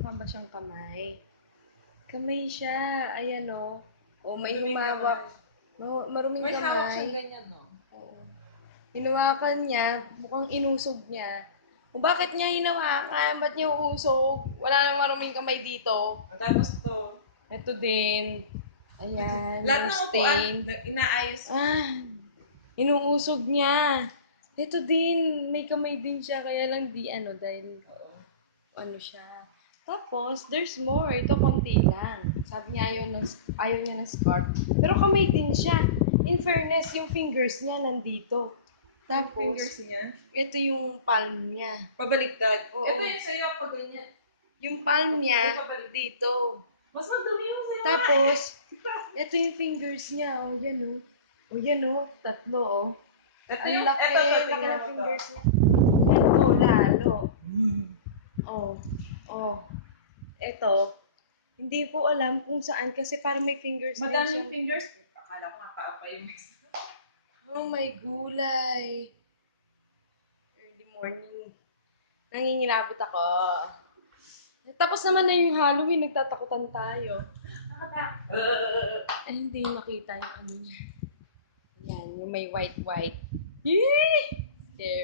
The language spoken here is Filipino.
Mukha ba siyang kamay? Kamay siya. Ayan o. O, may humawak. Maruming May hawak siyang kamay. ganyan, no? Oo. Hinawakan niya. Mukhang inusog niya. O, bakit niya hinawakan? Ba't niya uusog? Wala nang maruming kamay dito. Tapos to, Ito din. Ayan, lahat yung ng upuan, stain. inaayos ko. Inuusog niya. Ito din, may kamay din siya, kaya lang di ano, dahil ano siya. Tapos, there's more. Ito, konti lang. Sabi niya, ayaw niya ng scarf. Pero kamay din siya. In fairness, yung fingers niya nandito. Yung Tapos, fingers niya, ito yung palm niya. pabaliktad. Oo. Ito yung sa'yo pag ganyan. Yung palm niya, dito. Mas madumi yung sa'yo. Tapos, ito yung fingers niya. O, yan o. O, yan o. Tatlo o. Ito Ang yung, laki, ito, laki tingnan ng mo to. fingers niya. Ito, lalo. Oh, oh. Ito, hindi ko alam kung saan kasi parang may fingers din Madami siya. yung fingers. Akala ko nga paa pa yung Oh my gulay. Early morning. Nangingilabot ako. Tapos naman na yung Halloween, nagtatakutan tayo. Ay, hindi makita yung ano niya. Yan, yung may white-white. Yee! Scary.